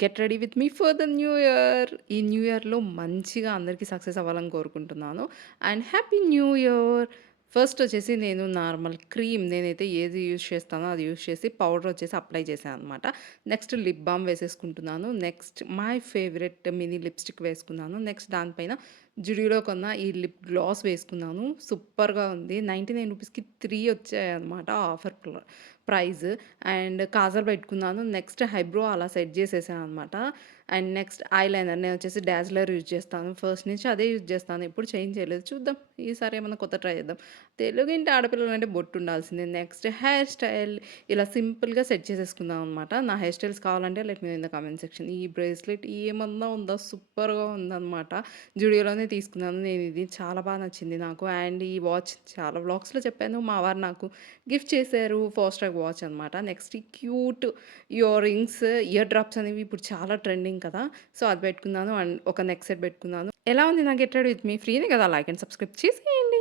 Get ready with me for the new year. ఈ new ఇయర్‌లో మంచిగా అందరికీ సక్సెస్ అవ్వాలని కోరుకుంటున్నాను. And happy new year. First వచ్చేసి నేను నార్మల్ క్రీమ్ నేనైతే ఏది యూజ్ చేస్తానో అది యూజ్ చేసి పౌడర్ వచ్చేసి అప్లై చేశాను అనమాట. నెక్స్ట్ లిప్ బామ్ వేసేసుకుంటున్నాను. Next my favourite mini lipstick వేసుకున్నాను. నెక్స్ట్ దానిపైన జుడియోలో కొన్న ఈ లిప్ గ్లాస్ వేసుకున్నాను. సూపర్‌గా ఉంది. రూ. 99కి 3 వచ్చాయన్నమాట ఆఫర్ ప్రైజ్. అండ్ కాజల్ పెట్టుకున్నాను. నెక్స్ట్ ఐబ్రో అలా సెట్ చేసేసాననమాట. అండ్ నెక్స్ట్ ఐలైనర్ నేనొచ్చేసి డాజ్లర్ యూజ్ చేస్తాను. ఫస్ట్ నుంచి అదే యూజ్ చేస్తాను. ఎప్పుడు చేంజ్ చేయలేదు. చూద్దాం ఈసారి ఏమన్నా కొత్త ట్రై చేద్దాం. తెలుగింటి ఆడపిల్లలంటే బొట్టుండాల్సిందే. నెక్స్ట్ హెయిర్ స్టైల్ ఇలా సింపుల్‌గా సెట్ చేసేసుకుందాం అనమాట. నా హెయిర్ స్టైల్స్ కావాలంటే let me know in the comment section. ఈ బ్రేస్లెట్ ఏమన్నా ఉందా సూపర్‌గా ఉందనమాట. జూడియోలోనే తీసుకున్నాను. నేనిది చాలా నచ్చింది నాకు. అండ్ ఈ వాచ్ చాలా వ్లాగ్స్‌లో చెప్పాను. మా వారు నాకు గిఫ్ట్ చేశారు. ఫాస్ట్రాక్ వాచ్ అనమాట. నెక్స్ట్ ఈ cute ear rings, ear drops అనేవి ఇప్పుడు చాలా ట్రెండింగ్ కదా! సో, అది పెట్టుకున్నాను. అండ్ ఒక నెక్ సెట్ పెట్టుకున్నాను. ఎలా ఉంది నా గెట్ రెడీ విత్ మీ? ఫ్రీనే కదా! లైక్ అండ్ సబ్స్క్రైబ్ చేసేయండి.